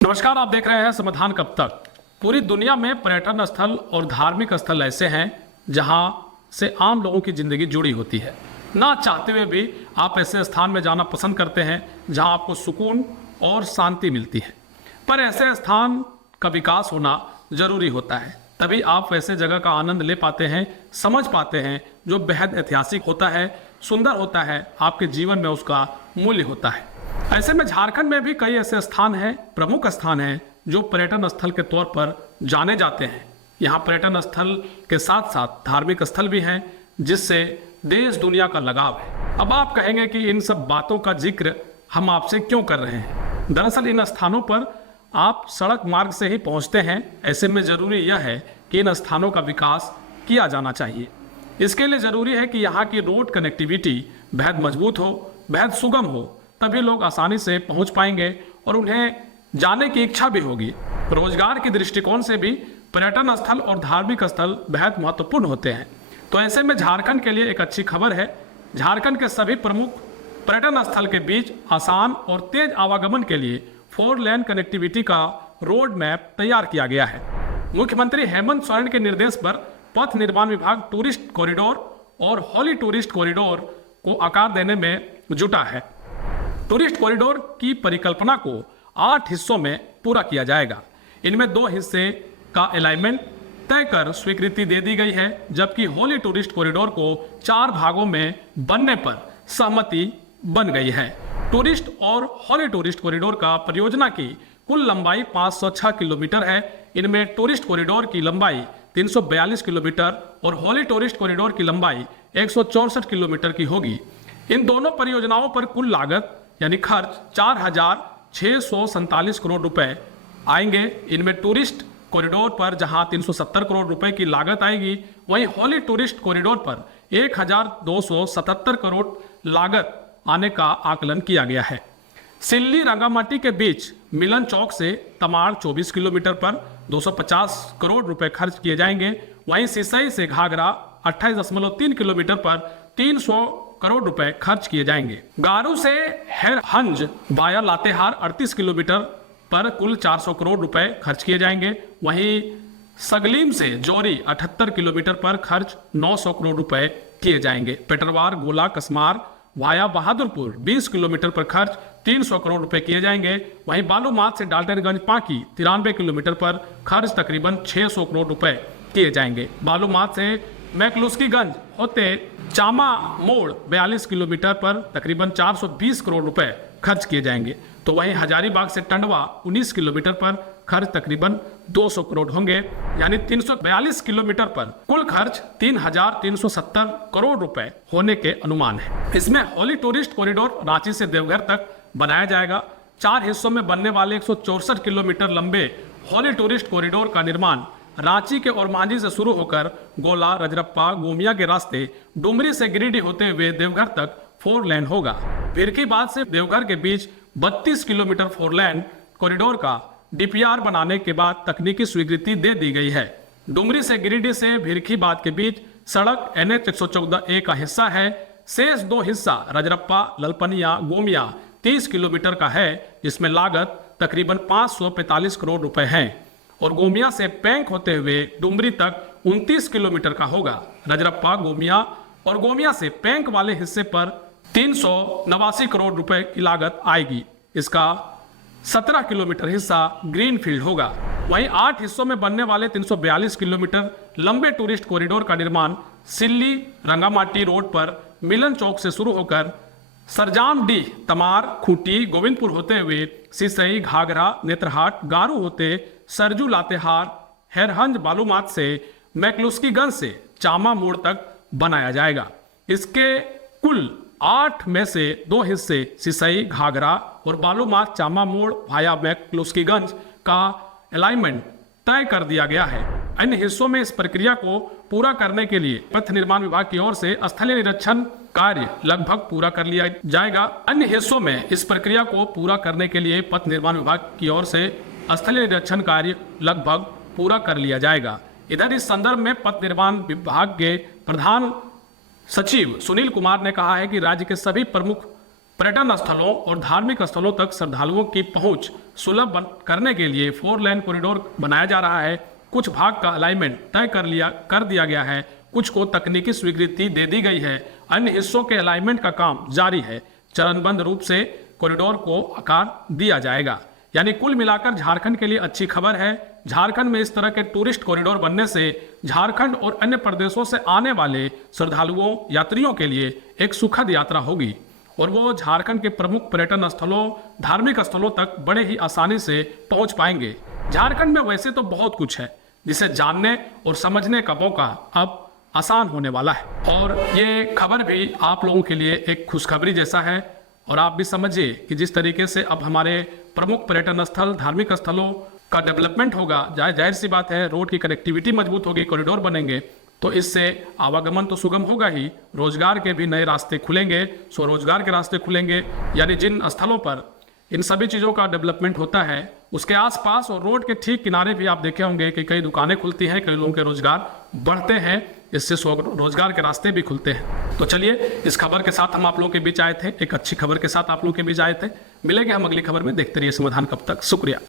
नमस्कार, आप देख रहे हैं समाधान कब तक। पूरी दुनिया में पर्यटन स्थल और धार्मिक स्थल ऐसे हैं जहां से आम लोगों की जिंदगी जुड़ी होती है। ना चाहते हुए भी आप ऐसे स्थान में जाना पसंद करते हैं जहां आपको सुकून और शांति मिलती है। पर ऐसे स्थान का विकास होना जरूरी होता है, तभी आप वैसे जगह का आनंद ले पाते हैं, समझ पाते हैं जो बेहद ऐतिहासिक होता है, सुंदर होता है, आपके जीवन में उसका मूल्य होता है। ऐसे में झारखंड में भी कई ऐसे स्थान हैं, प्रमुख स्थान हैं जो पर्यटन स्थल के तौर पर जाने जाते हैं। यहाँ पर्यटन स्थल के साथ साथ धार्मिक स्थल भी हैं जिससे देश दुनिया का लगाव है। अब आप कहेंगे कि इन सब बातों का जिक्र हम आपसे क्यों कर रहे हैं। दरअसल इन स्थानों पर आप सड़क मार्ग से ही पहुँचते हैं। ऐसे में ज़रूरी यह है कि इन स्थानों का विकास किया जाना चाहिए। इसके लिए ज़रूरी है कि यहाँ की रोड कनेक्टिविटी बेहद मजबूत हो, बेहद सुगम हो, तभी लोग आसानी से पहुंच पाएंगे और उन्हें जाने की इच्छा भी होगी। रोजगार के दृष्टिकोण से भी पर्यटन स्थल और धार्मिक स्थल बेहद महत्वपूर्ण होते हैं। तो ऐसे में झारखंड के लिए एक अच्छी खबर है। झारखंड के सभी प्रमुख पर्यटन स्थल के बीच आसान और तेज आवागमन के लिए 4 लेन कनेक्टिविटी का रोड मैप तैयार किया गया है। मुख्यमंत्री हेमंत सोरेन के निर्देश पर पथ निर्माण विभाग टूरिस्ट कॉरिडोर और हॉली टूरिस्ट कॉरिडोर को आकार देने में जुटा है। टूरिस्ट कॉरिडोर की परिकल्पना को 8 हिस्सों में पूरा किया जाएगा। इनमें 2 हिस्से का अलाइनमेंट तय कर स्वीकृति दे दी गई है, जबकि हॉली टूरिस्ट कॉरिडोर को 4 भागों में बनने पर सहमति बन गई है। टूरिस्ट और हॉली टूरिस्ट कॉरिडोर का परियोजना की कुल लंबाई 506 किलोमीटर है। इनमें टूरिस्ट कॉरिडोर की लंबाई 342 किलोमीटर और हॉली टूरिस्ट कॉरिडोर की लंबाई 164 किलोमीटर की होगी। इन दोनों परियोजनाओं पर कुल लागत यानी खर्च 4,647 करोड़ रुपए आएंगे। इनमें टूरिस्ट कॉरिडोर पर जहां 370 करोड़ रुपए की लागत आएगी, वहीं हॉली टूरिस्ट कॉरिडोर पर 1,277 करोड़ लागत आने का आकलन किया गया है। सिल्ली रंगामाटी के बीच मिलन चौक से तमाड़ 24 किलोमीटर पर 250 करोड़ रुपए खर्च किए जाएंगे। वहीं सिसई से घाघरा 28.3 किलोमीटर पर 300 करोड़ रुपए खर्च किए जाएंगे। गारू से हैरहंज वाया लातेहार 38 किलोमीटर पर कुल 400 करोड़ रुपए खर्च किए जाएंगे। वहीं सगलीम से जोरी 78 किलोमीटर पर खर्च 900 करोड़ रुपए किए जाएंगे। पेटरवार गोला कसमार वाया बहादुरपुर 20 किलोमीटर पर खर्च 300 करोड़ रुपए किए जाएंगे। वहीं बालूमाथ से डाल्टनगंज पांकी 93 किलोमीटर पर खर्च तकरीबन 600 करोड़ रुपए किए जाएंगे। बालूमाथ से मैकलुस्कीगंज होते चामा मोड़ 42 किलोमीटर पर तकरीबन 420 करोड़ रुपए खर्च किए जाएंगे। तो वहीं हजारीबाग से टंडवा 19 किलोमीटर पर खर्च तकरीबन 200 करोड़ होंगे, यानी 342 किलोमीटर पर कुल खर्च 3,370 करोड़ रुपए होने के अनुमान है। इसमें हॉली टूरिस्ट कॉरिडोर रांची से देवघर तक बनाया जाएगा। 4 हिस्सों में बनने वाले 164 किलोमीटर लंबे हॉली टूरिस्ट कॉरिडोर का निर्माण रांची के ओरमांझी से शुरू होकर गोला, रजरप्पा, गोमिया के रास्ते डुमरी से गिरिडीह होते हुए देवघर तक 4 लेन होगा। भिरखीबाद से देवघर के बीच 32 किलोमीटर 4 लेन कॉरिडोर का डीपीआर बनाने के बाद तकनीकी स्वीकृति दे दी गई है। डुमरी से गिरिडीह से भिरखीबाद के बीच सड़क NH 114A का हिस्सा है। शेष 2 हिस्सा रजरप्पा, ललपनिया, गोमिया 30 किलोमीटर का है, जिसमें लागत तकरीबन 545 करोड़ रुपए है और गोमिया से पैंक होते हुए डुमरी तक 29 किलोमीटर का होगा। रजरप्पा, गोमिया और गोमिया से पैंक वाले हिस्से पर 389 करोड़ रुपए की लागत आएगी। इसका 17 किलोमीटर हिस्सा ग्रीन फील्ड होगा। वहीं 8 हिस्सों में बनने वाले 342 किलोमीटर लंबे टूरिस्ट कॉरिडोर का निर्माण सिल्ली रंगामाटी रोड पर मिलन चौक से शुरू होकर सरजामडीह, तमार, खूंटी, गोविंदपुर होते हुए सिसई, घाघरा, नेत्रहाट, गारू होते सरजू, लातेहार, हैरहंज, बालूमाथ से मैकलुस्कीगंज से चामा मोड़ तक बनाया जाएगा। इसके कुल 8 में से 2 हिस्से सिसई, घाघरा और बालूमाथ चामा मोड़ भाया मैकलुस्कीगंज का अलाइनमेंट तय कर दिया गया है। अन्य हिस्सों में इस प्रक्रिया को पूरा करने के लिए पथ निर्माण विभाग की ओर से स्थलीय निरीक्षण कार्य लगभग पूरा कर लिया जाएगा। अन्य हिस्सों में इस प्रक्रिया को पूरा करने के लिए पथ निर्माण विभाग की ओर से स्थलीय निरीक्षण कार्य लगभग पूरा कर लिया जाएगा। इधर इस संदर्भ में पथ निर्माण विभाग के प्रधान सचिव सुनील कुमार ने कहा है कि राज्य के सभी प्रमुख पर्यटन स्थलों और धार्मिक स्थलों तक श्रद्धालुओं की पहुंच सुलभ करने के लिए 4 लेन कॉरिडोर बनाया जा रहा है। कुछ भाग का अलाइनमेंट तय कर दिया गया है, कुछ को तकनीकी स्वीकृति दे दी गई है, अन्य हिस्सों के अलाइनमेंट का काम जारी है। चरणबद्ध रूप से कॉरिडोर को आकार दिया जाएगा। यानी कुल मिलाकर झारखंड के लिए अच्छी खबर है। झारखंड में इस तरह के टूरिस्ट कॉरिडोर बनने से झारखंड और अन्य प्रदेशों से आने वाले श्रद्धालुओं यात्रियों के लिए एक सुखद यात्रा होगी और वो झारखंड के प्रमुख पर्यटन स्थलों, धार्मिक स्थलों तक बड़े ही आसानी से पहुंच पाएंगे। झारखंड में वैसे तो बहुत कुछ है जिसे जानने और समझने का मौका अब आसान होने वाला है और ये खबर भी आप लोगों के लिए एक खुशखबरी जैसा है। और आप भी समझिए कि जिस तरीके से अब हमारे प्रमुख पर्यटन स्थल, धार्मिक स्थलों का डेवलपमेंट होगा, जाहिर सी बात है रोड की कनेक्टिविटी मजबूत होगी, कॉरिडोर बनेंगे तो इससे आवागमन तो सुगम होगा ही, रोजगार के भी नए रास्ते खुलेंगे, स्वरोजगार के रास्ते खुलेंगे। यानी जिन स्थलों पर इन सभी चीज़ों का डेवलपमेंट होता है उसके आसपास और रोड के ठीक किनारे भी आप देखे होंगे कि कई दुकानें खुलती हैं, कई लोगों के रोजगार बढ़ते हैं, इससे रोजगार के रास्ते भी खुलते हैं। तो चलिए इस खबर के साथ हम आप लोगों के बीच आए थे, एक अच्छी खबर के साथ आप लोगों के बीच आए थे। मिलेंगे हम अगली खबर में, देखते रहिए समाधान। कब तक, शुक्रिया।